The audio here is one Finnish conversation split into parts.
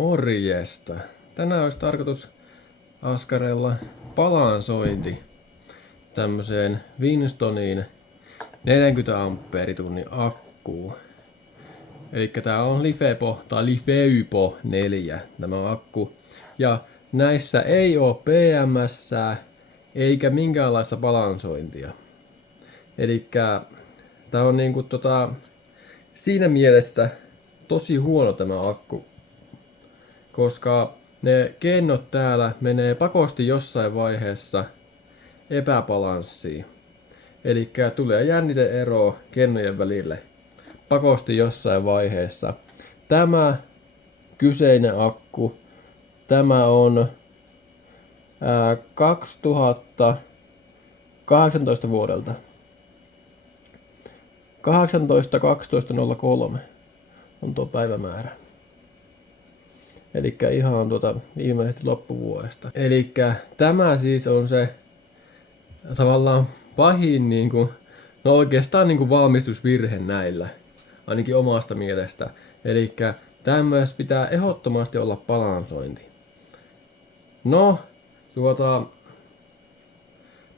Morjesta. Tänään olisi tarkoitus askarella balansointi tämmöiseen Winstoniin 40 ampeeritunnin akkuun. Eli tää on Lifepo tai Lifeuypo 4 tämä akku. Ja näissä ei oo PMS eikä minkäänlaista balansointia. Eli tää on niinku siinä mielessä tosi huono tämä akku. Koska ne kennot täällä menee pakosti jossain vaiheessa epäbalanssiin. Eli tulee jänniteero kennojen välille pakosti jossain vaiheessa. Tämä kyseinen akku, tämä on 2018 vuodelta. 18.12.03 on tuo päivämäärä. Elikkä ihan ilmeisesti loppuvuodesta. Elikkä tämä siis on se tavallaan pahin no oikeastaan valmistusvirhe näillä. Ainakin omasta mielestä. Elikkä tämmöis pitää ehdottomasti olla balansointi. No,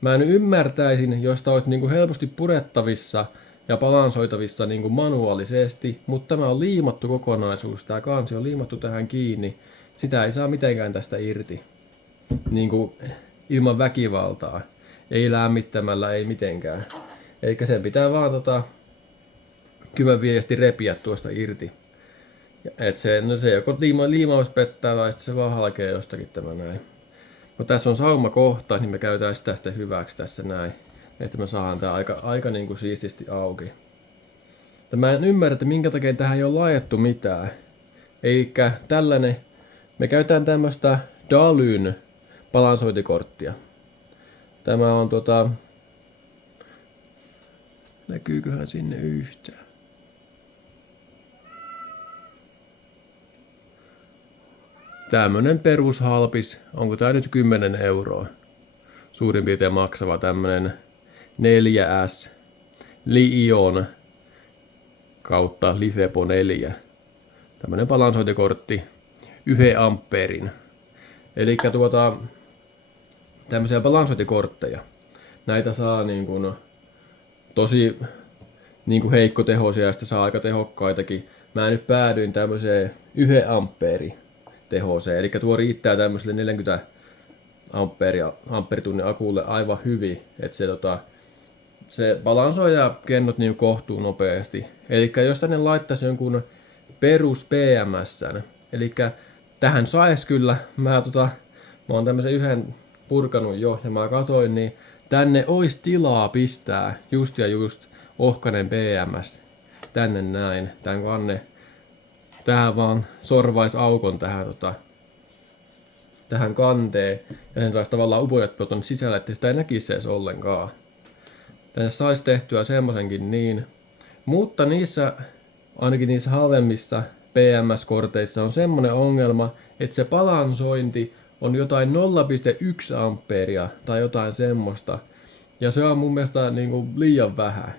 mä en ymmärtäisin, jos tää olisi helposti purettavissa ja balansoitavissa manuaalisesti, mutta tämä on liimattu kokonaisuus, tämä kansi on liimattu tähän kiinni. Sitä ei saa mitenkään tästä irti. Ilman väkivaltaa. Ei lämmittämällä, ei mitenkään. Eikä sen pitää vaan kymmenviesti repiä tuosta irti. Et se joko liimaus pettää tai sitten se vaan halkee jostakin tämä näin. Mutta tässä on saumakohta, niin me käytetään sitä sitten hyväksi tässä näin. Että me saadaan tää aika siististi auki. Mä en ymmärrä, että minkä takia tähän ei ole laitettu mitään. Eikä tällainen, me käytetään tämmöstä Dalyn balansointikorttia. Tämä on näkyyköhän sinne yhtään? Tämmönen perushalpis, onko tää nyt 10 euroa? Suurin piirtein maksava tämmönen 4S Li-ion kautta Lifepo 4. Tämmönen balansointikortti 1 ampeerin. Elikkä tämmöisiä balansointikortteja. Näitä saa tosi heikkotehoisia ja sitten saa aika tehokkaitakin. Mä nyt päädyin tämmöiseen 1 ampeeri tehoiseen. Elikkä tuo riittää tämmöiselle 40 ampeeritunnin akulle aivan hyvin, että se balansoi ja kennot kohtuu nopeasti. Eli jos tänne laittaisi jonkun perus PMS:n, eli tähän sais kyllä, mä oon tämmösen yhden purkanut jo ja mä katoin, niin tänne olisi tilaa pistää just ohkanen PMS tänne näin, tän kanne. Tähän vaan sorvais aukon tähän kanteen ja sen saisi tavallaan upojattua tuonne sisälle, ettei sitä ei näkisi edes ollenkaan. Tänne saisi tehtyä semmosenkin niin. Mutta ainakin niissä halvemmissa PMS-korteissa on semmonen ongelma, että se balansointi on jotain 0,1 ampeeria tai jotain semmoista. Ja se on mun mielestä liian vähän.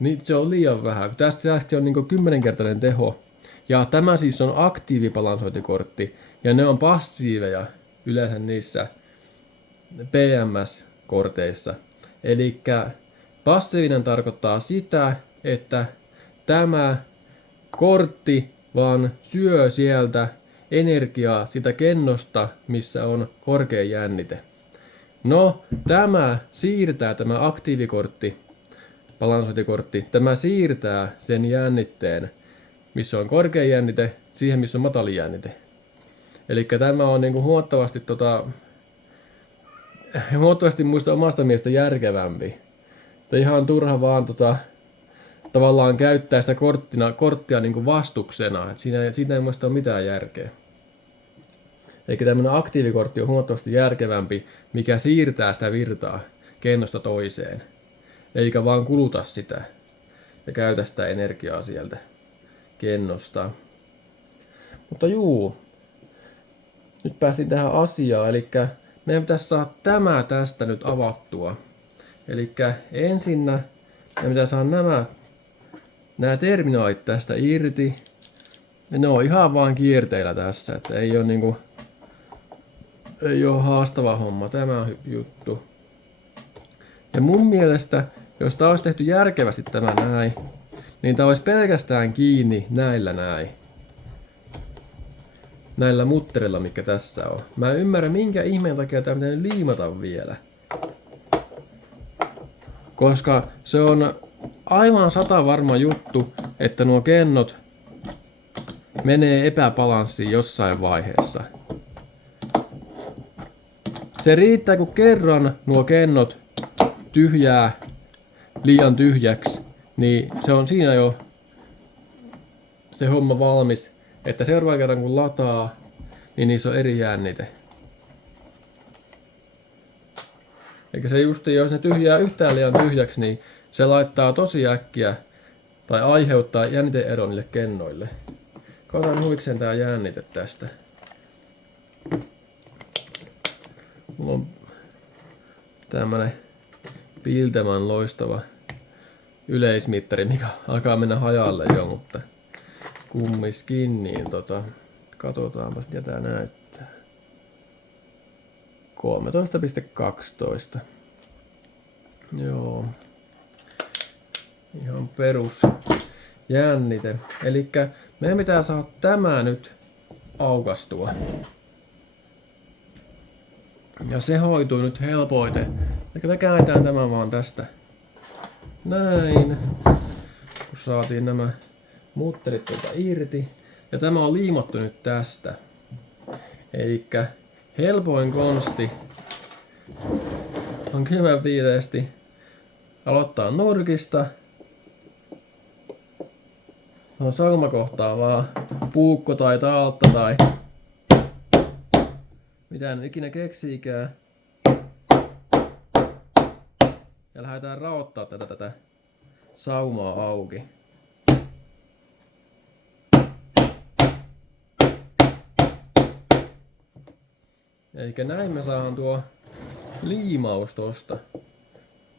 Niin se on liian vähän. Tästä lähtee on 10-kertainen teho. Ja tämä siis on aktiivibalansointikortti. Ja ne on passiiveja yleensä niissä PMS-korteissa. Eli passiivinen tarkoittaa sitä, että tämä kortti vaan syö sieltä energiaa sitä kennosta, missä on korkea jännite. No, tämä aktiivikortti, balansointikortti, tämä siirtää sen jännitteen, missä on korkea jännite, siihen missä on matali jännite. Eli tämä on huomattavasti muista omasta mielestä järkevämpi. Tai ihan turha vaan tavallaan käyttää sitä korttia vastuksena. Et siinä ei muista ole mitään järkeä. Eli tämmöinen aktiivikortti on huomattavasti järkevämpi, mikä siirtää sitä virtaa kennosta toiseen. Eikä vaan kuluta sitä ja käytä sitä energiaa sieltä kennosta. Mutta nyt päästiin tähän asiaan, eli meidän pitäisi saada tämä tästä nyt avattua. Eli ensinnä meidän pitää saada nämä terminaalit tästä irti. Ja ne on ihan vaan kierteillä tässä, että ei ole niinku, ei ole haastava homma tämä juttu. Ja mun mielestä, jos tää olisi tehty järkevästi tämä näin, niin tää olisi pelkästään kiinni näillä näin. Näillä mutterilla, mitkä tässä on. Mä en ymmärrä, minkä ihmeen takia tää pitää liimata vielä. Koska se on aivan 100 varma juttu, että nuo kennot menee epäbalanssiin jossain vaiheessa. Se riittää, kun kerran nuo kennot tyhjää liian tyhjäksi, niin se on siinä jo se homma valmis, että seuraavan kerran kun lataa, niin niissä on eri jännite. Eikä se just, jos ne tyhjää yhtään liian tyhjäksi, niin se laittaa tosi äkkiä tai aiheuttaa jänniteeron niille kennoille. Katsotaan huikseen tää jännite tästä. Mulla on tämmönen Biltman loistava yleismittari, mikä alkaa mennä hajalle jo, mutta kummiskin, niin katsotaanpas mitä tää näyttää. 13,12. Joo. Ihan perus jännite. Elikkä meidän pitää saada tämä nyt aukastua. Ja se hoituu nyt helpoiten. Eli me käännetään tämän vaan tästä. Näin. Kun saatiin nämä mutterit tuolta irti. Ja tämä on liimattu nyt tästä. Elikkä helpoin konsti on kylmän viileesti aloittaa nurkista. On saumakohtaa vaan puukko tai taaltta tai mitä en ikinä keksiikään. Ja lähdetään raottaa tätä saumaa auki. Eikä näin me saadaan tuo liimaus tosta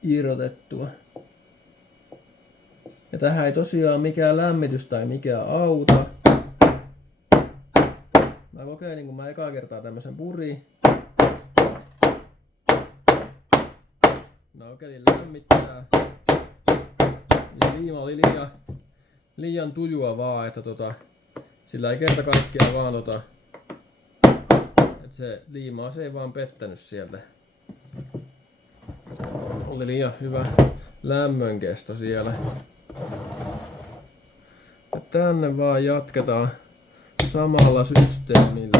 irrotettua. Ja tähän ei tosiaan mikään lämmitys tai mikään auta. Mä kokeilin, kun mä ekaa kertaa tämmösen puriin. Mä kokeilin lämmittää. Ja liima oli liian tujua vaan, että sillä ei kerta kaikkiaan vaan että se liimaus ei vaan pettänyt sieltä. Oli liian hyvä lämmönkesto siellä. Ja tänne vaan jatketaan samalla systeemillä.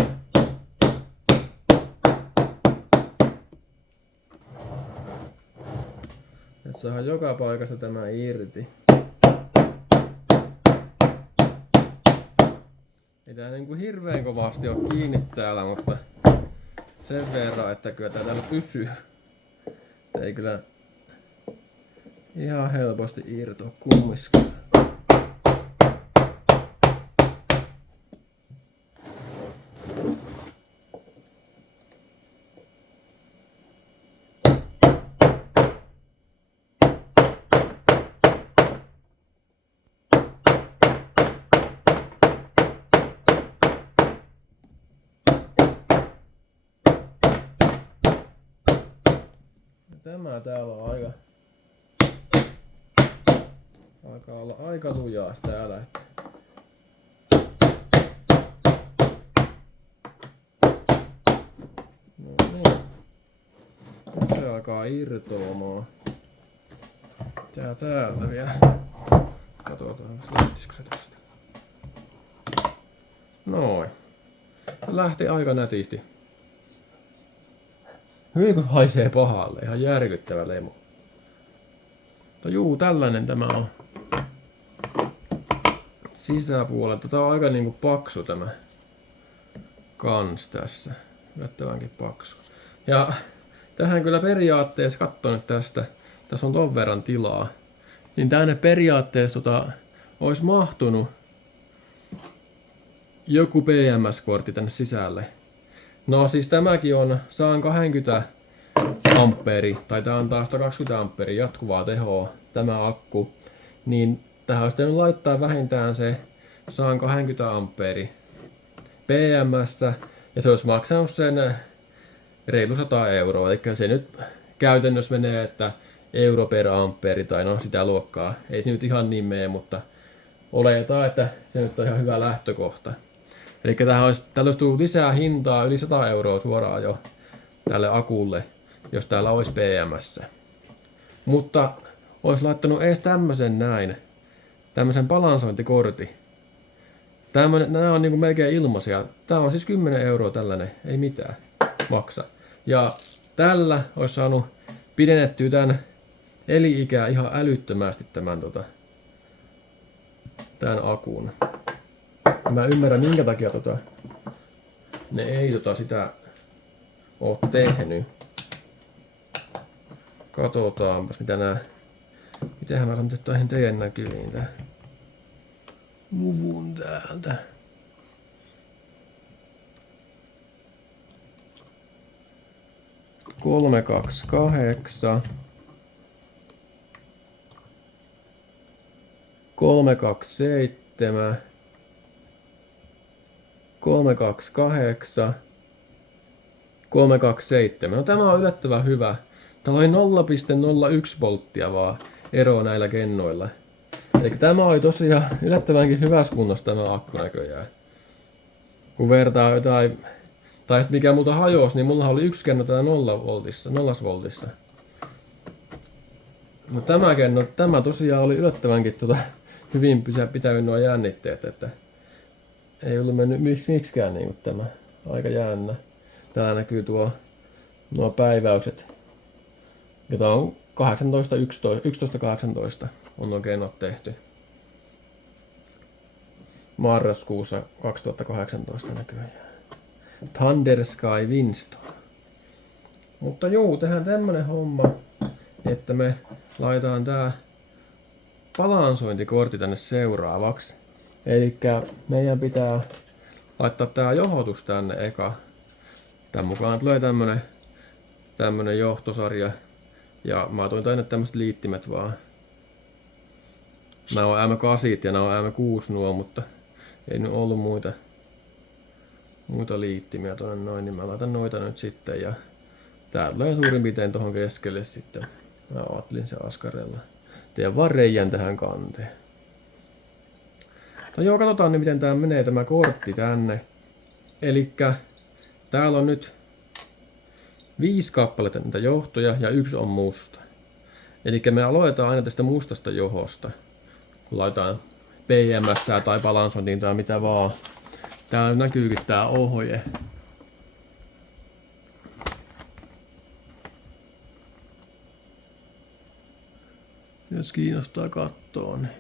Nyt saadaan joka paikassa tämä irti. Ei tää niinku hirveen kovasti oo kiinni täällä, mutta sen verran, että kyllä tää täällä pysyy. Ei kyllä ihan helposti irtoa kummiskaan. Tämä täällä on alkaa olla aika lujaa täällä. No niin. Nyt se alkaa irtoamaan. Tää täältä vielä. Katsotaan, lähtisikö se tosta. Noin. Se lähti aika nätisti. Hyvin kun haisee pahalle, ihan järkyttävä lemu. Mutta juu, tällainen tämä on. Sisäpuolelta. Tää on aika niinku paksu tämä kans tässä. Yllättävänkin paksu. Ja tähän kyllä periaatteessa, katson nyt tästä, tässä on ton verran tilaa. Niin tänne periaatteessa olisi mahtunut joku PMS-kortti tänne sisälle. No siis tämäkin on 120 amperi, tai tää antaa 120 amperi jatkuvaa tehoa, tämä akku. Niin tähän olisi täytynyt laittaa vähintään se saan 20 amperi PMS, ja se olisi maksanut sen reilu 100 euroa, eli se nyt käytännössä menee, että euro per amperi tai no sitä luokkaa. Ei se nyt ihan niin mene, mutta oletaan, että se nyt on ihan hyvä lähtökohta. Eli tällä olisi tullut lisää hintaa yli 100 euroa suoraan jo tälle akulle, jos täällä olisi PMS. Mutta olisi laittanut edes tämmöisen näin, tämmöisen balansointikortin. Nämä on niinku melkein ilmaisia. Tää on siis 10 euroa tällainen, ei mitään maksa. Ja tällä olisi saanut pidennettyä tämän eli-ikää ihan älyttömästi tämän akun. Mä ymmärrän minkä takia ne ei sitä oo tehnyt. Katsotaanpas mitenhän mä saan tähän teidän näkyviin tää luvun täältä. Kolme, 2, 8. 3, 2, 7. 3, 2, 8. 3, 2, 7. No tämä on yllättävän hyvä. Täällä oli 0,01 volttia vaan ero näillä kennoilla. Eli tämä oli tosiaan yllättävänkin hyvässä kunnossa tämä akku näköjään. Kun vertaa jotain, tai sitten mikä muuta hajosi, niin mulla oli yksi kenno täällä 0 voltissa. No tämä tosiaan oli yllättävänkin hyvin pitänyt nuo jännitteet, että ei ollut mennyt miksikään niin tämä. Aika jännä. Täällä näkyy nuo päiväykset, jota on 11-18 on nuo kennot tehty. Marraskuussa 2018 näköjään. Thunder Sky Winston. Mutta juu, tehdään tämmönen homma, että me laitetaan tää balansointikortti tänne seuraavaksi. Elikkä meidän pitää laittaa tää johotus tänne eka. Tän mukaan tulee tämmönen johtosarja. Ja mä toin tänne tämmöset liittimet vaan. Nämä on M8 ja nämä on M6 nuo, mutta ei nyt ollut muita liittimiä tuonne noin, niin mä laitan noita nyt sitten ja tää tulee suurin piirtein tohon keskelle sitten. Mä ajattelin se askarella. Teen vaan reijän tähän kanteen. No joo, katsotaan nyt miten tää menee tämä kortti tänne. Elikkä täällä on nyt 5 kappaletta niitä johtoja ja 1 on musta. Elikkä me aloitetaan aina tästä mustasta johosta. Kun laitetaan PMS tai balansointiin tai mitä vaan. Täällä näkyykin tää ohje. Jos kiinnostaa kattoo, niin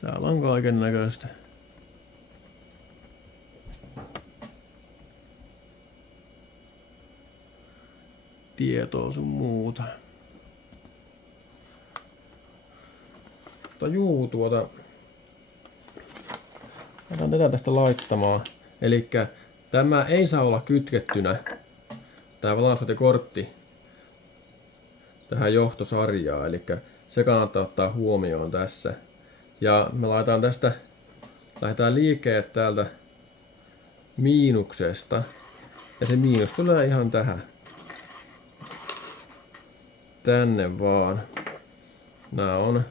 täällä on kaiken näköistä. Tietoa sun muuta. Mutta juu, otan tätä tästä laittamaan. Elikkä tämä ei saa olla kytkettynä, tää balansointikortti, tähän johtosarjaan. Elikkä se kannattaa ottaa huomioon tässä. Ja me lähdetään liikkeelle täältä miinuksesta. Ja se miinus tulee ihan tänne vaan. Nää on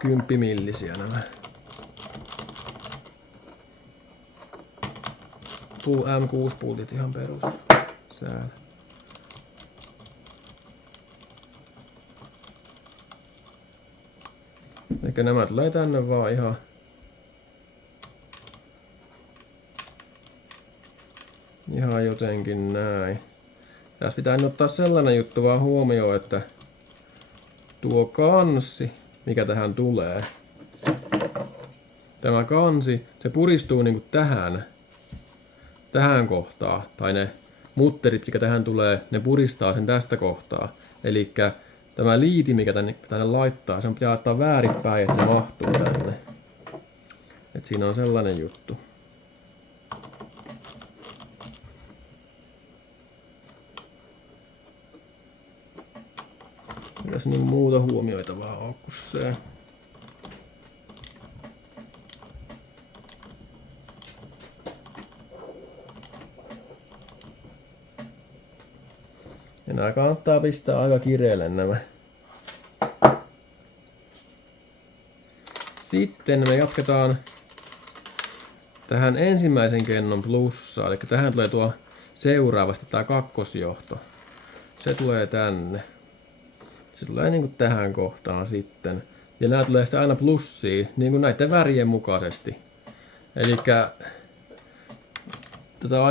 10 millisiä nämä. M6-pultit ihan perus. Säällä. Eikä nämä tulee tänne vaan ihan jotenkin näin. Tässä pitää ottaa sellainen juttu vaan huomioon, että tuo kansi, mikä tähän tulee, tämä kansi, se puristuu niinku tähän kohtaan, tai ne mutterit, mikä tähän tulee, ne puristaa sen tästä kohtaa. Elikkä tämä liiti, mikä tänne laittaa, sen pitää laittaa väärinpäin, että se mahtuu tänne. Et siinä on sellainen juttu. Mitäs niin muuta huomioitavaa on kuin se. Nämä kannattaa pistää aika kireelle nämä. Sitten me jatketaan tähän ensimmäisen kennon plussaan. Eli tähän tulee tuo seuraavasti tää kakkosjohto. Se tulee tänne. Se tulee niinku tähän kohtaan sitten. Ja nämä tulee sitten aina plussiin, niinku näiden värien mukaisesti. Elikkä tätä on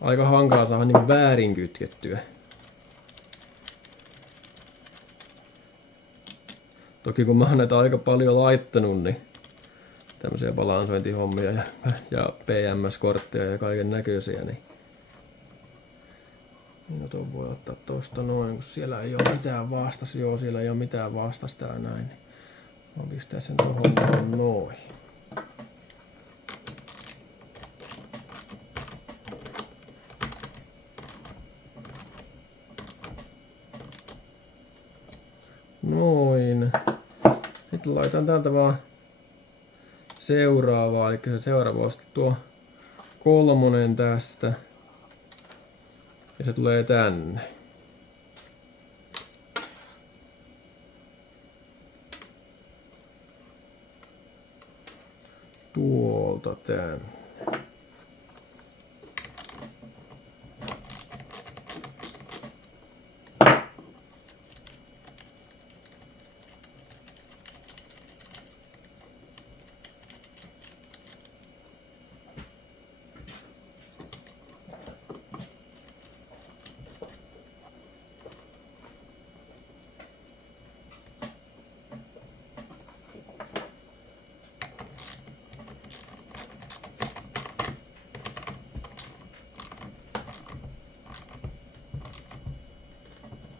aika hankalaa saada niinku väärin kytkettyä. Toki kun mä oon näitä aika paljon laittanut, niin tämmöisiä balansointihommia ja PMS-kortteja ja kaiken näköisiä, niin no ton voi ottaa tosta noin, kun siellä ei ole mitään vastas. Joo, siellä ei ole mitään vastasta ja näin. Niin mä pistän sen tohon noin. Noin. Sitten laitan täältä vaan seuraavaa, eli se seuraava on sitten tuo 3 tästä. Ja se tulee tänne. Tuolta tänne.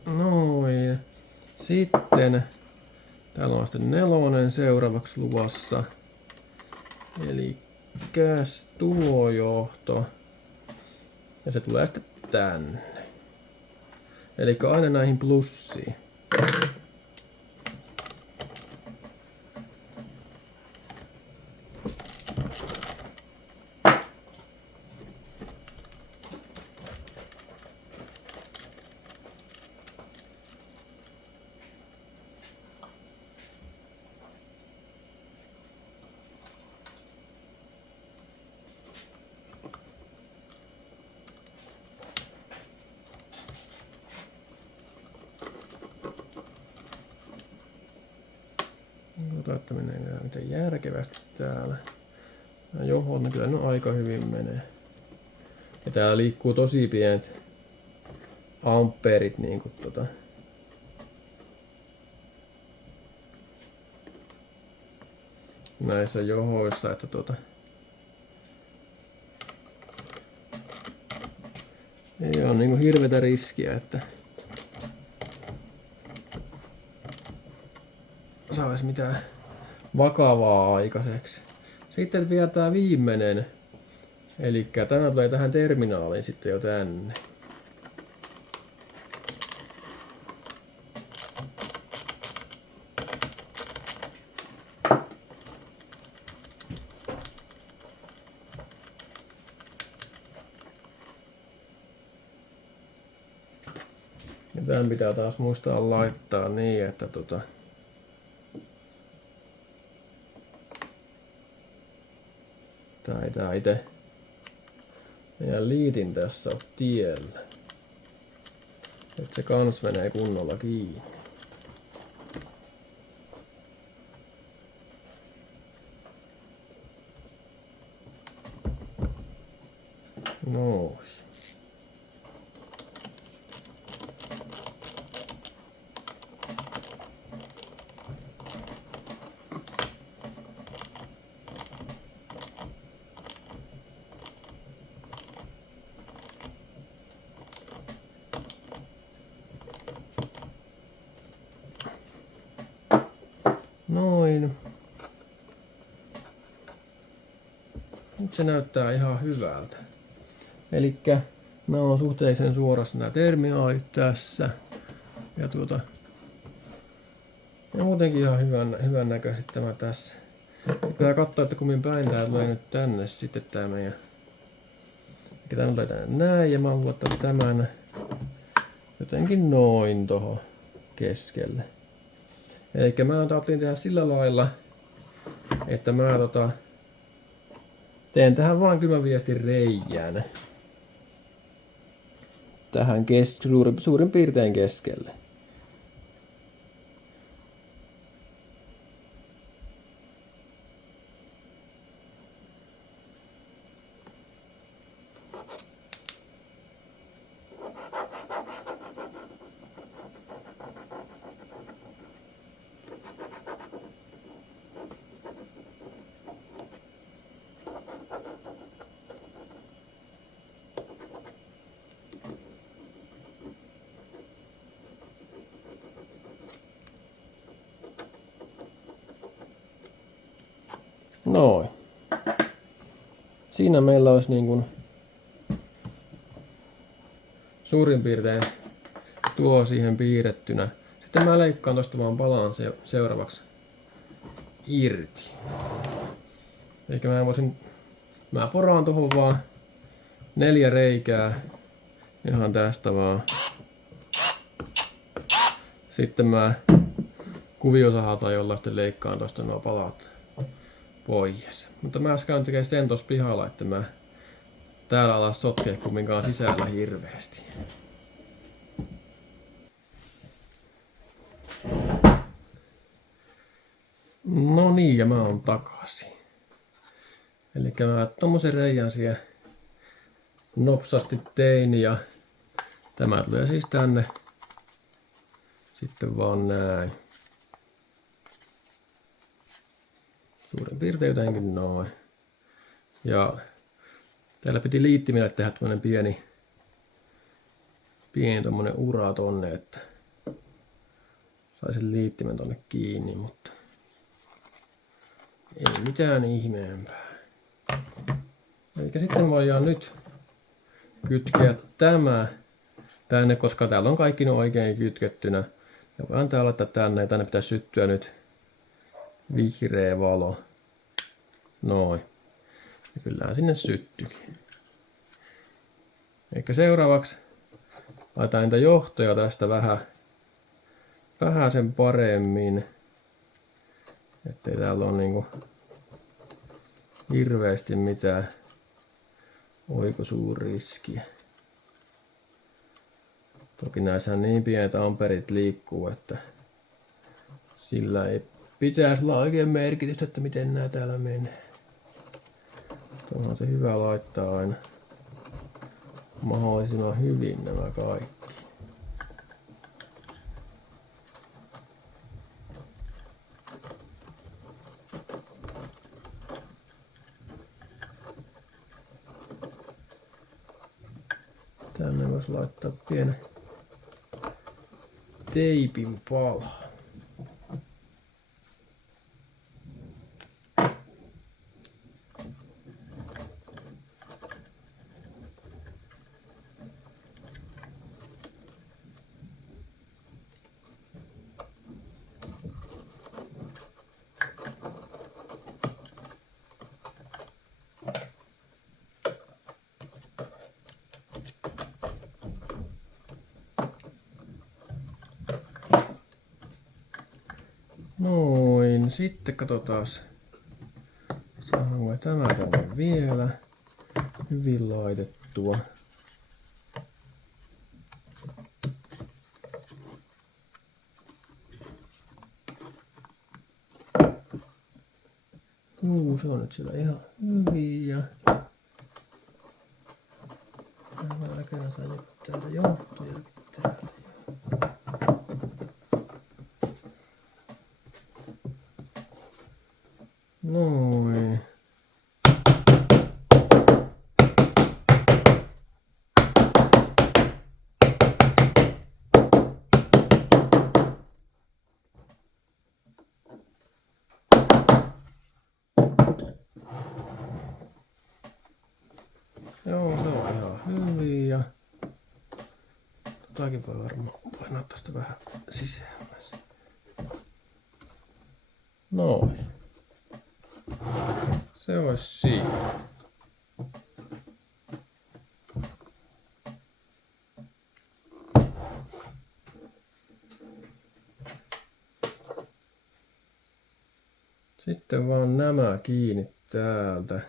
Noin. Sitten täällä on sitten 4 seuraavaksi luvassa. Eli tuo johto. Ja se tulee sitten tänne. Eli aina näihin plussiin. Katsotaan, että menee miten järkevästi täällä. No johon ne kyllä no aika hyvin menee. Ja täällä liikkuu tosi pienet ampeerit niinku näissä johoissa, että ei ole niinku hirveätä riskiä, että saisi mitään vakavaa aikaiseksi. Sitten vielä tää viimeinen. Eli tämä tulee tähän terminaaliin sitten jo tänne. Ja tämän pitää taas muistaa laittaa niin, että tää itse meidän liitin tässä on tiellä. Että se kans menee kunnolla kiinni. Noin. Noin. Nyt se näyttää ihan hyvältä. Elikkä nämä on suhteellisen suorassa nämä terminaalit tässä. Ja ja muutenkin ihan hyvän näköiset tämä tässä. Pitää katsoa, että kummin päin tää tulee nyt tänne sitten tää meidän Eli tämän tulee tänne näin ja mä oon ottaa tämän jotenkin noin tohon keskelle. Eli mä ajattelin tehdä sillä lailla, että mä teen tähän vaan kylmäviestin reijään. Tähän suurin piirtein keskelle. Noin. Siinä meillä olisi niin kuin suurin piirtein tuo siihen piirrettynä. Sitten mä leikkaan tosta vaan palaan seuraavaksi irti. Eli mä poraan tuohon vaan 4 reikää ihan tästä vaan. Sitten mä kuviosahata jolla sitten leikkaan tosta nuo palat pois. Mutta mä äsken tekee sen tossa pihalla, että mä täällä alas sotkea kumminkaan sisällä hirveästi. No niin, ja mä oon takaisin. Eli mä tommosen reijän siihen nopsasti tein ja tämä tulee siis tänne sitten vaan näin. Suurin piirtein jotenkin noin. Ja täällä piti liittimille tehdä tämmönen pieni tommonen ura tonne, että saisin liittimen tonne kiinni, mutta ei mitään ihmeempää. Eli sitten voidaan nyt kytkeä tämä tänne, koska täällä on kaikki oikein kytkettynä. Ja voidaan tää laittaa tänne ja tänne pitää syttyä nyt vihreä valo. Noin. Ja kyllähän sinne syttyikin. Eli seuraavaksi laitan niitä johtoja tästä vähän sen paremmin. Ettei täällä ole niinku hirveästi mitään oikosuuriskiä. Toki näissähän niin pienet amperit liikkuu, että sillä ei pitäisi olla oikein merkitystä, että miten nää täällä menee. Onhan se hyvä laittaa aina mahdollisimman hyvin nämä kaikki. Tänne voisi laittaa pienen teipin pala. Noin, sitten katsotaan, saadaanko tämä tänne vielä hyvin laitettua. Se on nyt siellä ihan hyvin ja mä äkänä sain täältä johtoja täältä. Noin. Joo, se on ihan hyvin ja totakin voi varmaan painaa tästä vähän sisämmäs. Noin. Se olisi siinä. Sitten vaan nämä kiinni täältä.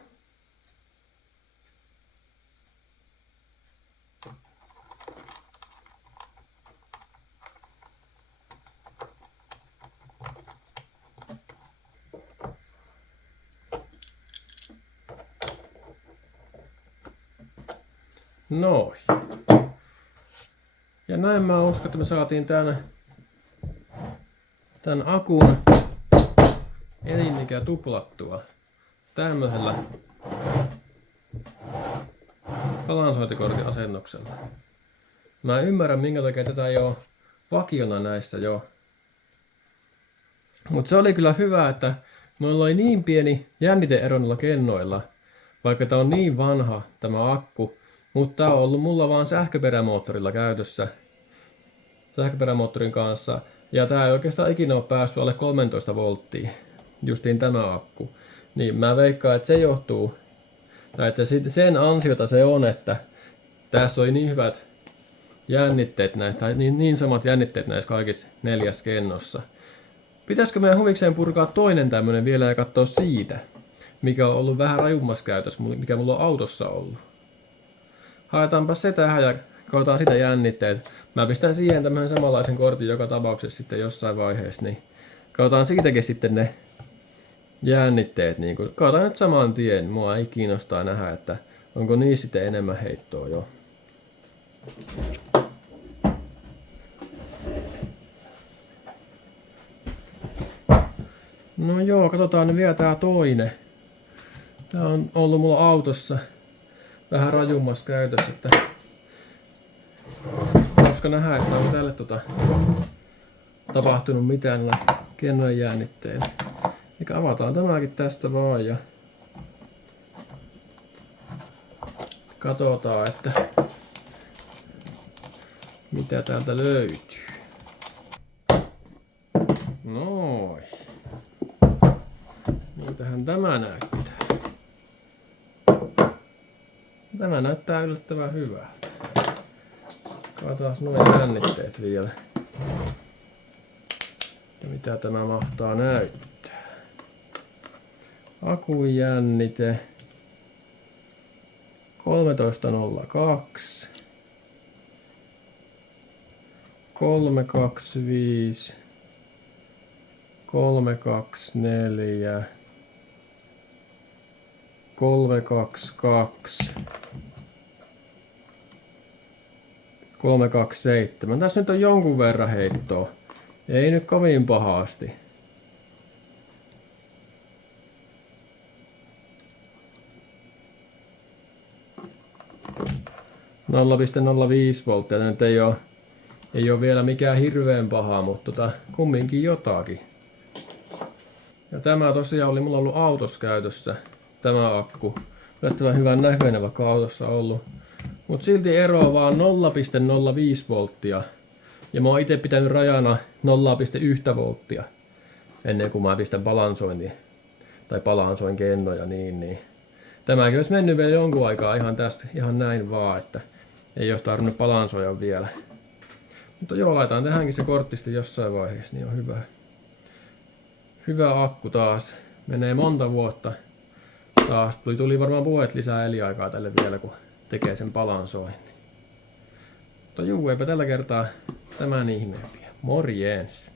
Noin. Ja näin mä uskon, että me saatiin tän akun elinikä tuplattua tämmöisellä balansointikortin asennuksella. Mä ymmärrän, minkä takia tätä ei ole vakiona näissä jo. Mutta se oli kyllä hyvä, että mulla oli niin pieni jänniteero noilla kennoilla, vaikka tää on niin vanha tämä akku, mutta tää on ollut mulla vaan sähköperämoottorilla käytössä, sähköperämoottorin kanssa, ja tää ei oikeastaan ikinä ole päässyt alle 13 volttia, justiin tämä akku. Niin mä veikkaan, että se johtuu, tai että sen ansiota se on, että tässä oli niin hyvät jännitteet näistä, tai niin samat jännitteet näissä kaikissa 4 kennossa. Pitäisikö meidän huvikseen purkaa toinen tämmönen vielä ja katsoa siitä, mikä on ollut vähän rajummassa käytössä, mikä mulla on autossa ollut. Haetaanpa se tähän ja katsotaan sitä jännitteet. Mä pistän siihen tämmöisen samanlaisen kortin joka tapauksessa sitten jossain vaiheessa, niin katsotaan siitäkin sitten ne jännitteet. Niin katsotaan nyt saman tien, mua ei kiinnostaa nähdä, että onko niissä sitten enemmän heittoa jo. No joo, katsotaan vielä tää toinen. Tää on ollut mulla autossa vähän rajummassa käytössä, että koska nähdä, että onko tälle tapahtunut mitään näillä kennojen jännitteillä. Eli avataan tämäkin tästä vaan ja katsotaan, että mitä täältä löytyy. Noin. Miltähän tämä näyttää? Tämä näyttää yllättävän hyvältä. Katsotaan nuo jännitteet vielä. Ja mitä tämä mahtaa näyttää. Akun jännite 13.02 325 324 322 327. Tässä nyt on jonkun verran heittoa. Ei nyt kovin pahasti. ,05 volttia. Nyt ei ole vielä mikään hirveän paha, mutta kumminkin jotakin. Ja tämä tosiaan oli mulla ollut autossa käytössä. Tämä akku. Yllättävän hyvän näköinen, vaikka autossa ollut. Mut silti eroa vaan 0,05 volttia. Ja mä oon itse pitänyt rajana 0,1 volttia. Ennen kuin mä pistän balansointiin. Tai balansoin kennoja niin. Tämäkin olisi mennyt vielä jonkun aikaa ihan näin vaan, että ei olisi tarvinnut balansoida vielä. Mutta joo, laitan tähänkin se kortti jossain vaiheessa, niin on hyvä. Hyvä akku taas. Menee monta vuotta. Taas tuli varmaan vuodet lisää eliaikaa tälle vielä, kun tekee sen balansoinnin. Mutta juu, eipä tällä kertaa tämän ihmeempiä. Morjens!